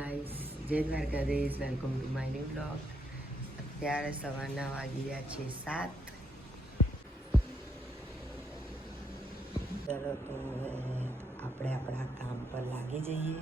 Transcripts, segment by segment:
Guys, જય Dwarkadhish, welcome to my new blog. અત્યારે સવારના વાગી ગયા છે 7. ચલો તો આપણે આપણા કામ પર લાગી જઈએ.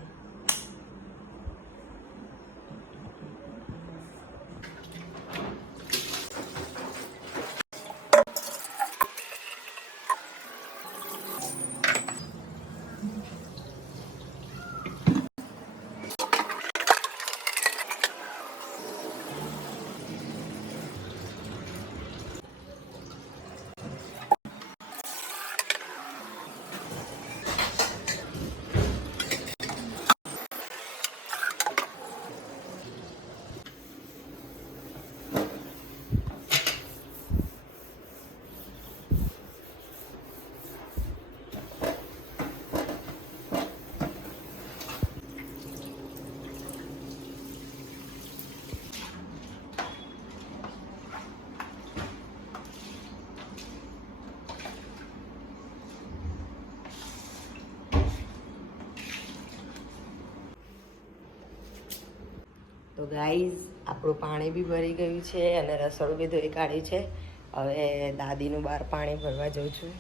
તો ગાઈઝ, આપણું પાણી બી ભરી ગયું છે અને રસોડું બી ધોઈ કાઢ્યું છે. હવે દાદીનું બહાર પાણી ભરવા જઉં છું.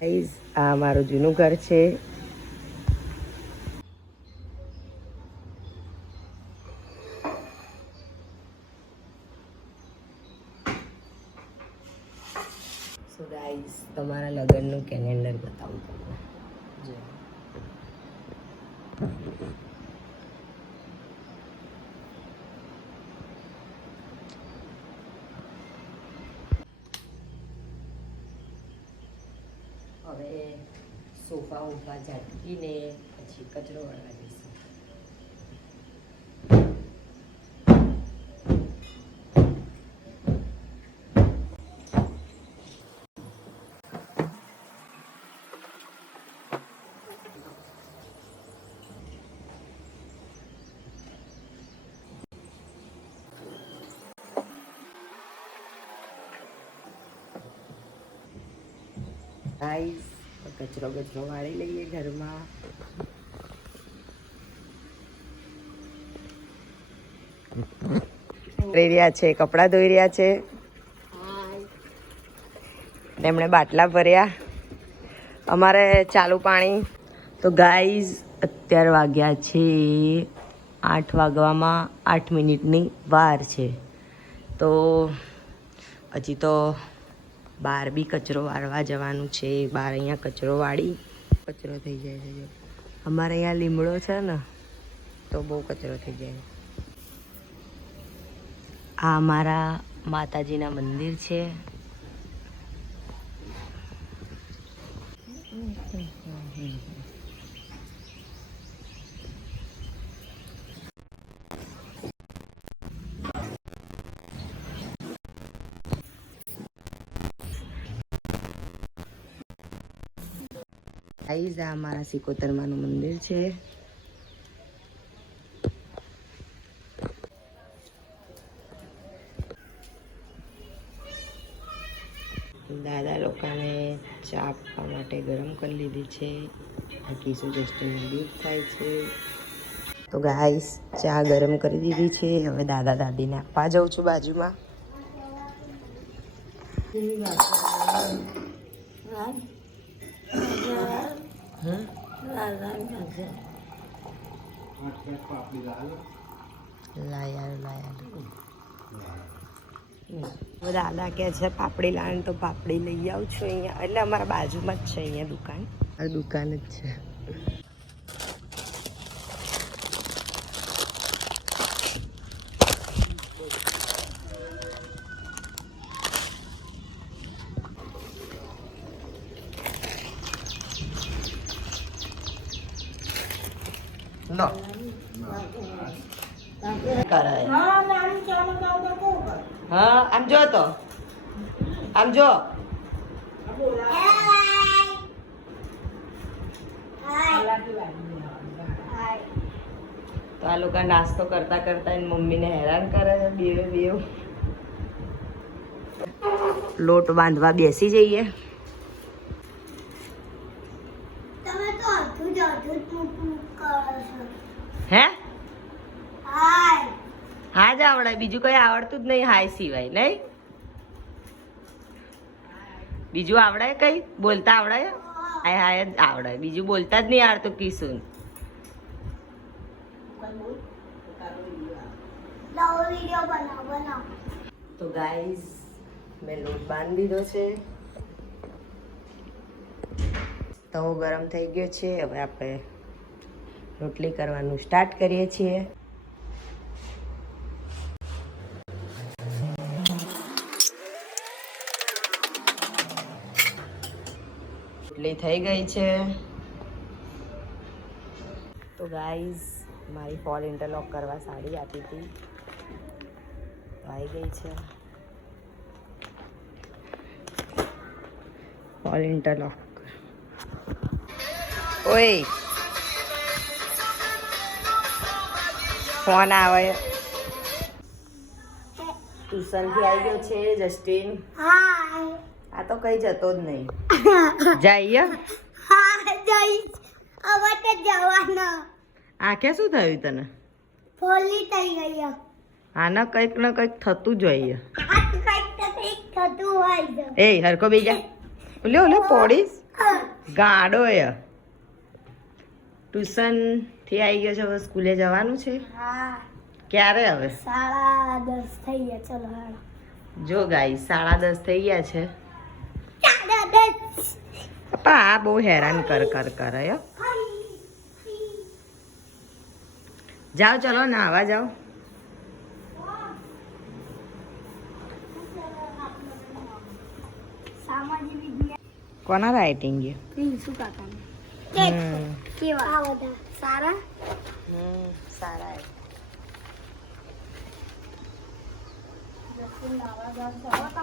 ગાઈઝ, આ મારું જૂનું ઘર છે. સો ગાઈઝ, તમારા લગ્નનું કેલેન્ડર બતાવું તમને. જો હવે સોફા ઉફા ઝાટકીને પછી કચરો વાળવા જઈશું. ગાઈઝ, કચરો વાળી લઈએ ઘરમાં. ધોઈ રહ્યા છે, કપડાં ધોઈ રહ્યા છે. એમણે બાટલા ભર્યા. અમારે ચાલુ પાણી. તો ગાઈઝ, અત્યારે વાગ્યા છે 8 વાગવામાં 8 મિનિટની વાર છે. તો હજી તો બહાર બી કચરો વાળવા જવાનું છે. બહાર અહીંયા કચરો વાળી કચરો થઈ જાય છે. જો અમારે અહીંયા લીમડો છે ને, તો બહુ કચરો થઈ જાય. આ અમારા માતાજીના મંદિર છે. ગાઈઝ, આ અમારા સિકોતરમાનું મંદિર છે. દાદા લોકોને ચા આપવા માટે ગરમ કરી લીધી છે. કિશુ જસ્ટનું દૂધ થાય છે. તો ગાઈઝ, ચા ગરમ કરી દીધી છે. હવે દાદા દાદીને આપવા જાઉં છું બાજુમાં. દાદા કે છે પાપડી લાણ, તો પાપડી લઈ આવું છું અહીંયા. એટલે અમારા બાજુમાં જ છે અહીંયા દુકાન. આ દુકાન જ છે. નો કરાય. હા, આમ જો તો આમ જો. આ લોકો નાસ્તો કરતા કરતા એની મમ્મીને હેરાન કરે છે બેવ લોટ બાંધવા બેસી જઈએ. તમે તો અધૂર કરો છો. હે હાય હા જ આવડે, બીજું કઈ આવડતું જ નહીં હાય સિવાય. નહીં બીજું આવડે કઈ બોલતા આવડે? હાય હાય જ આવડે, બીજું બોલતા જ નહીં આવડતું. કિશુન તો ગાઈઝ મેં લોટ બાંધી દીધો છે, તવો ગરમ થઈ ગયો છે. હવે આપણે રોટલી કરવાનું સ્ટાર્ટ કરીએ છીએ. રોટલી થઈ ગઈ છે. તો ગાઈઝ મારી ફોલ ઇન્ટરલોક કરવા સાડી આપી હતી, તો આવી ગઈ છે ફોલ ઇન્ટરલોક. ઓય ફોન આવે. ટ્યુશનથી આવી ગયો છે જસ્ટિન. હાય આ તો કઈ જતો જ નહીં. જઈએ હા જઈશ. હવે તો જવાનો. આંખે શું થયું તને? ફોલી થઈ ગઈ. આના કંઈક ને કંઈક થતું જોઈએ. હાથ કંઈક તો કંઈક થતું હોય છે. એ હરકો બીજા ઓલે ઓલે પોડીશ ગાડો એ. ટ્યુશન થી આવી ગયો છે, હવે સ્કૂલે જવાનું છે. હા ક્યારે? હવે 10:30 થઈ ગયા. ચલો હાલો. જો ગાઈ 10:30 થઈ ગયા છે. 10:30. પપ્પા આ બહુ હેરાન કરે હો. જાઓ ચલો નાવા જાઓ. સામાજિક વિજ્ઞાન કોના રાઇટિંગ છે? શું કાકાને કેવા આ બધા સારા સારા.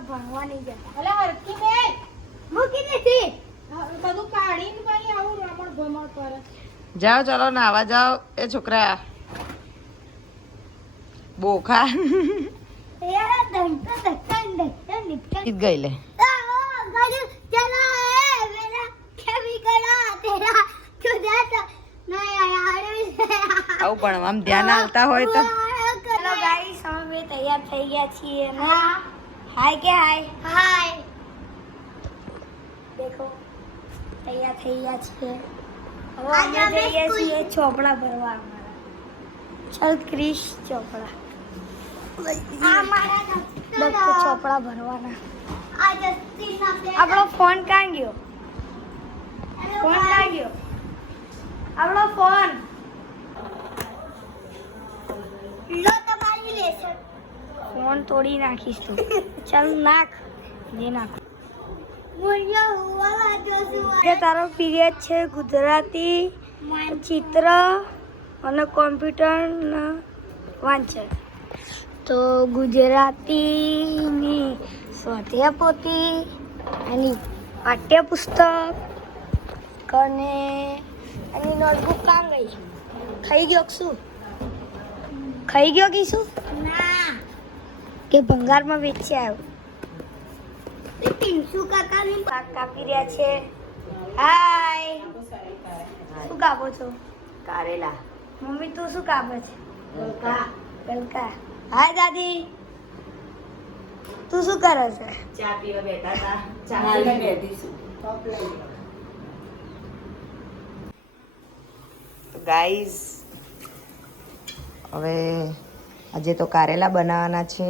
ભણવા નહીં જતા. અલે હરકી બે મૂકી નથી બધું કાઢીને ભાઈ આવું રમણ ભમણ કરે. જાઓ ચલો નાવા જાઓ. એ છોકરા બોખા ગીત ગઈ લે. આવું ભણવામાં ધ્યાન આલતા હોય તો. ચલો ગાઈસ અમે તૈયાર થઈ ગયા છીએ. હાય કે હાય હાય. દેખો તૈયાર થઈ ગયા છીએ. હવે અમે જઈએ છીએ ચોપડા ભરવા. ચલ ક્રિશ ચોપડા. ચોપડા ભરવાના. આપણો ફોન ક્યાં ગયો? ફોન ક્યાં ગયો? આપણો ફોન લો તમારી લેસન. ફોન તોડી નાખીશ તું. ચાલ નાખ જે નાખ. તારો પીરિયડ છે ગુજરાતી, ચિત્ર અને કોમ્પ્યુટર વાંચન. તો ગુજરાતીની સ્વાધ્યાય પોથી, એની પાઠ્યપુસ્તક અને એની નોટબુક કામ ગઈ. ખાઈ ગયો શું? ખાઈ ગયો કે શું? ના કે ભંગારમાં વેચી આવ્યો. પિન્સુ કાકાની પાક કાપી રહ્યા છે. હાય શું કાપો છો? કારેલા. મમ્મી તું શું કાપે છે? ગલકા. હાય દાદી તું શું કરે છે? ચા પીવા બેઠા હતા. ચા પીવા બેઠીશું. તો ગાઈઝ હવે આજે તો કારેલા બનાવવાના છે,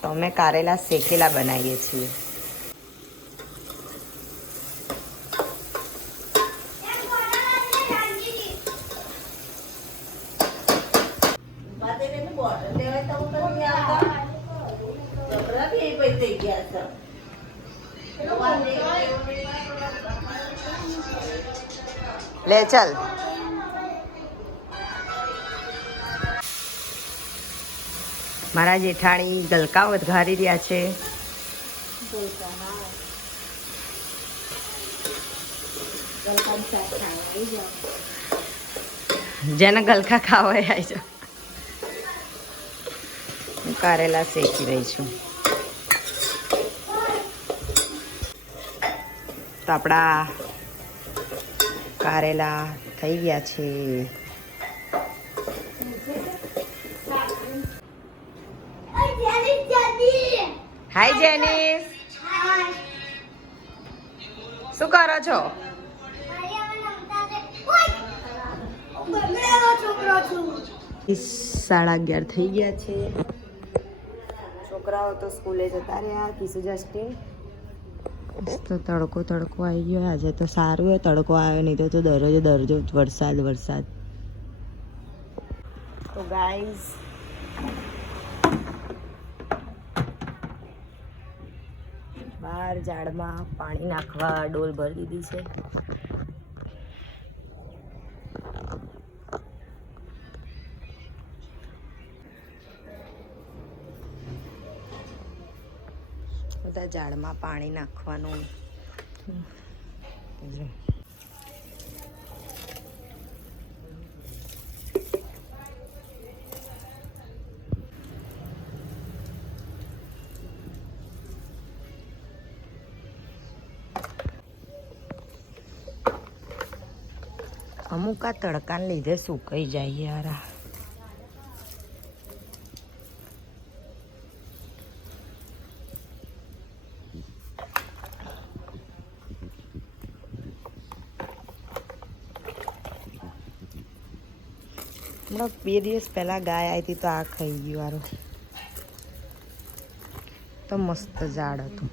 તો અમે કારેલા શેકેલા બનાવીએ છીએ. લે ચાલ. મારા જેઠાણી ગલકા વધારી રહ્યા છે. જેને ગલકા ખાવા હોય આવી જાઓ. હું કારેલા શેકી રહી છું. તો આપણા કારેલા થઈ ગયા છે. હાય જેનિસ, શું કરો છો? 11:30 થઈ ગયા છે. છોકરાઓ તો સ્કૂલે જતા રહ્યા. કિસુ જસ્ટિન તો તડકો આવી ગયો. આજે તો સારું હોય તડકો આવ્યો, નહીં તો દરરોજ વરસાદ. તો ગાઈઝ બહાર ઝાડમાં પાણી નાખવા ડોલ ભરી દીધી છે. બધા ઝાડમાં પાણી નાખવાનું. અમુક આ તડકાને લીધે સુકાઈ જાય યાર. હમણાં 2 દિવસ પહેલા ગાય આવી હતી તો આ ખાઈ ગયું વારું. તો મસ્ત ઝાડ હતું.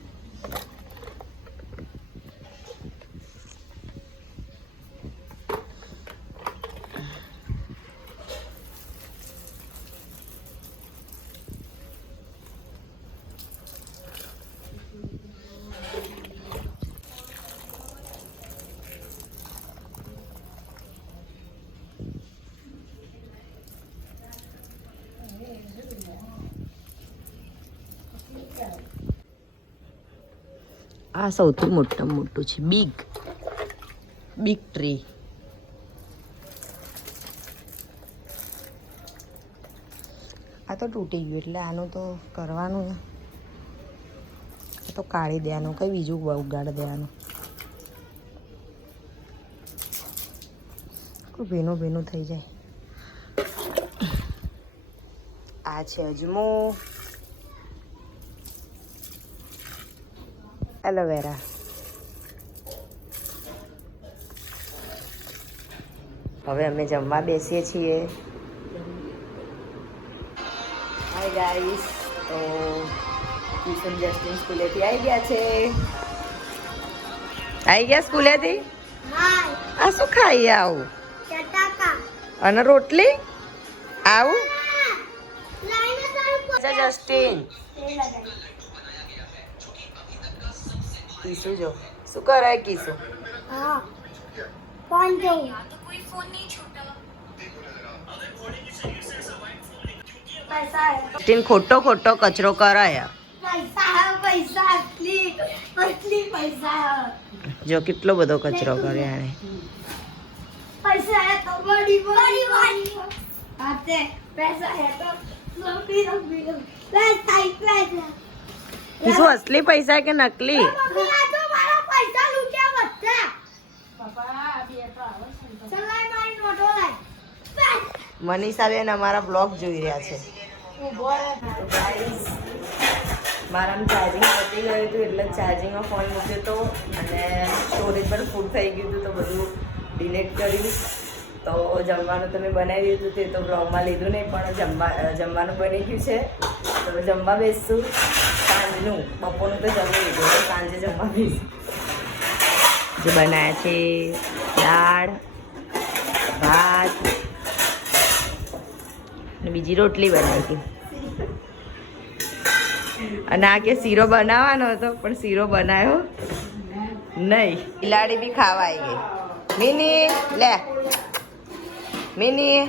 આ સૌથી મોટું છે. Big tree. આ તો તૂટી ગયું એટલે આનું તો કરવાનું, આ તો કાઢી દેવાનું, કઈ બીજું ઉગાડી દેવાનું. કોઈ ભીનું થઈ જાય. આ છે અજમો, એલોવેરા. હવે અમે જમવા બેસીએ છીએ. હાય ગાઈસ, તો કિશન જસ્ટિન સ્કૂલેથી આવી ગયા છે. આવી ગયા સ્કૂલેથી? આ શું ખાઈ આવું? અને રોટલી આવું? જસ્ટિન કિસુ જો શું કરે? કિસુ ખોટો કચરો કરાય. જો કેટલો બધો કચરો કર્યો આને. કિસુ અસલી પૈસા કે નકલી? મનીષાબેન અમારા બ્લોગ જોઈ રહ્યા છે. મારામાં ચાર્જિંગ પતી ગયું હતું એટલે ચાર્જિંગમાં ફોન મૂક્યો હતો અને સ્ટોરેજ પણ ફૂલ થઈ ગયું હતું તો બધું ડિલીટ કર્યું. તો જમવાનું તમે બનાવી દીધું તે તો બ્લોગમાં લીધું નહીં, પણ જમવાનું બની ગયું છે. તો જમવા બેસશું. સાંજનું બપોરનું તો જમી લીધું, સાંજે જમવા બેસું. જે બનાવ્યા છે દાળ ભાત અને બીજી રોટલી બનાવી હતી. અને આ કે શીરો બનાવવાનો હતો પણ શીરો બનાવ્યો નહીં. બિલાડી બી ખાવા આવી ગઈ. મિની લે મિની.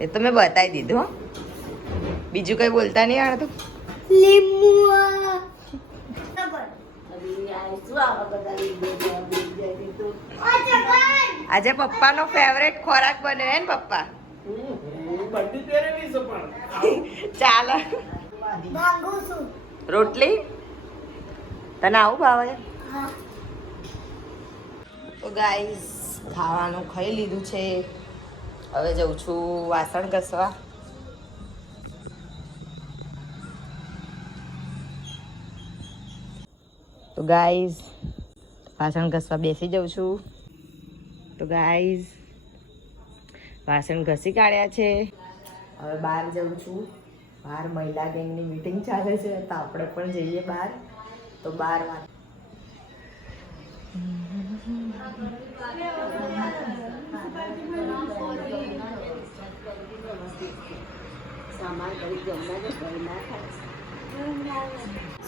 એ તો મેં બતાવી દીધું. હો બીજું કઈ બોલતા નહીં આવડતું. આજે પપ્પાનો ફેવરેટ ખોરાક બન્યો હે ને પપ્પા? ચાલો. માંગુ છું. રોટલી તને આવું ભાવે? તો ગાઈઝ ખાવાનું ખાઈ લીધું છે. હવે જઉં છું વાસણ ઘસવા. તો ગાઈઝ વાસણ ઘસવા બેસી જાઉં છું. તો ગાઈઝ વાસણ ઘસી કાઢ્યા છે. હવે બહાર જાઉં છું. બહાર મહિલા ગેંગની મીટિંગ ચાલે છે તો આપણે પણ જઈએ બહાર. તો બહાર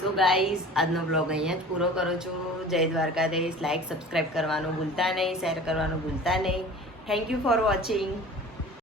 સો ગાઈઝ આજનો બ્લોગ અહીંયા જ પૂરો કરું છું. જય દ્વારકાધીશ. લાઈક સબસ્ક્રાઈબ કરવાનું ભૂલતા નહીં, શેર કરવાનું ભૂલતા નહીં. Thank you for watching.